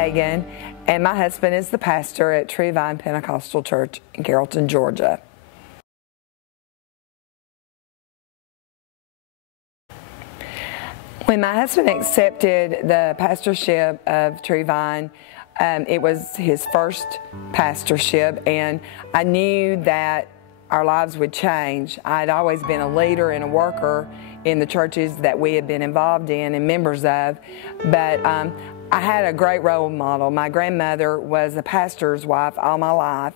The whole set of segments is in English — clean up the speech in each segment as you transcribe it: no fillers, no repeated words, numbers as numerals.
Agan, and my husband is the pastor at True Vine Pentecostal Church in Carrollton, Georgia. When my husband accepted the pastorship of True Vine, it was his first pastorship, and I knew that our lives would change. I'd always been a leader and a worker in the churches that we had been involved in and members of, but I had a great role model. My grandmother was a pastor's wife all my life,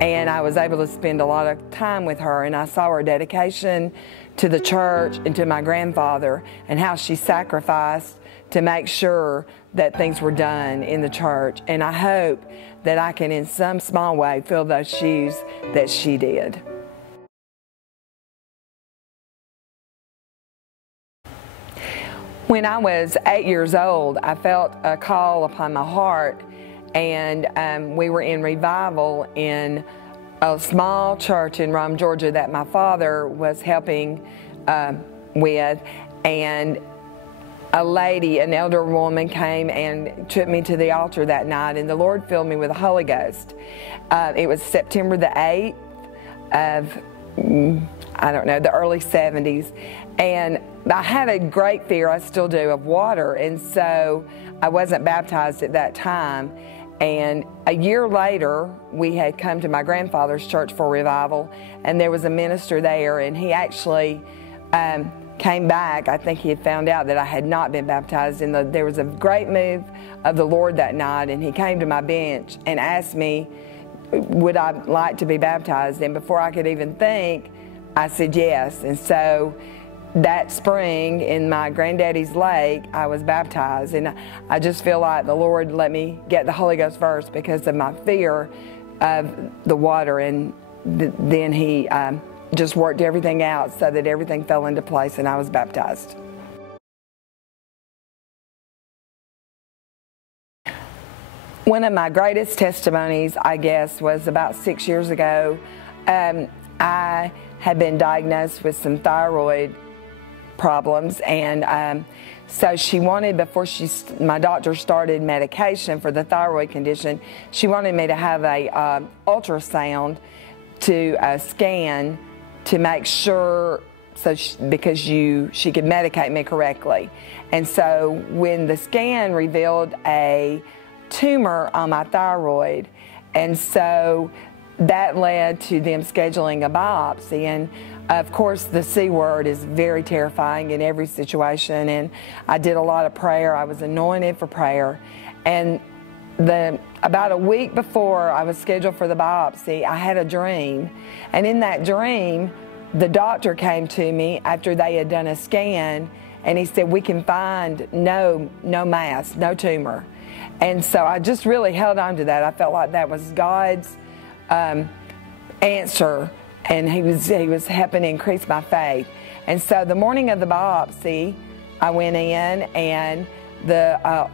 and I was able to spend a lot of time with her, and I saw her dedication to the church and to my grandfather and how she sacrificed to make sure that things were done in the church. And I hope that I can in some small way fill those shoes that she did. When I was 8 years old, I felt a call upon my heart, and we were in revival in a small church in Rome, Georgia that my father was helping with, and a lady, an elder woman, came and took me to the altar that night, and the Lord filled me with the Holy Ghost. It was September the 8th of, I don't know, the early 70s, and I had a great fear, I still do, of water, and so I wasn't baptized at that time. And a year later, we had come to my grandfather's church for revival, and there was a minister there, and he actually came back. I think he had found out that I had not been baptized, and there was a great move of the Lord that night, and he came to my bench and asked me, would I like to be baptized? And before I could even think, I said yes. And so that spring in my granddaddy's lake, I was baptized, and I just feel like the Lord let me get the Holy Ghost first because of my fear of the water, and then he just worked everything out so that everything fell into place and I was baptized. One of my greatest testimonies, I guess, was about 6 years ago. I had been diagnosed with some thyroid problems, and so she wanted, before my doctor started medication for the thyroid condition, she wanted me to have a ultrasound to scan to make sure, because she could medicate me correctly. And so when the scan revealed a tumor on my thyroid, and so that led to them scheduling a biopsy. And of course, the C word is very terrifying in every situation, and I did a lot of prayer. I was anointed for prayer, and about a week before I was scheduled for the biopsy, I had a dream, and in that dream, the doctor came to me after they had done a scan, and he said, we can find no mass, no tumor. And so I just really held on to that. I felt like that was God's answer, and he was helping to increase my faith. And so the morning of the biopsy, I went in, and the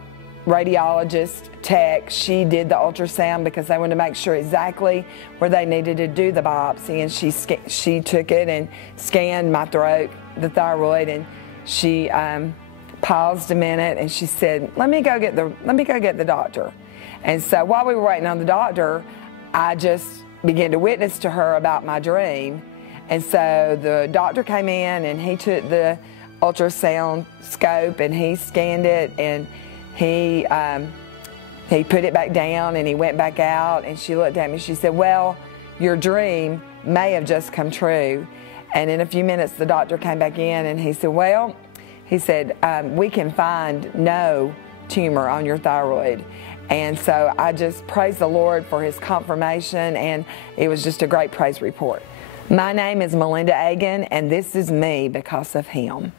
radiologist tech, she did the ultrasound because they wanted to make sure exactly where they needed to do the biopsy, and she took it and scanned my throat, the thyroid, and she paused a minute, and she said, let me go get the doctor. And so while we were waiting on the doctor, I just began to witness to her about my dream. And so the doctor came in, and he took the ultrasound scope, and he scanned it, and he put it back down, and he went back out, and she looked at me. She said, well, your dream may have just come true. And in a few minutes, the doctor came back in, and he said, well, we can find no tumor on your thyroid. And so I just praise the Lord for his confirmation, and it was just a great praise report. My name is Melinda Agan, and this is me because of him.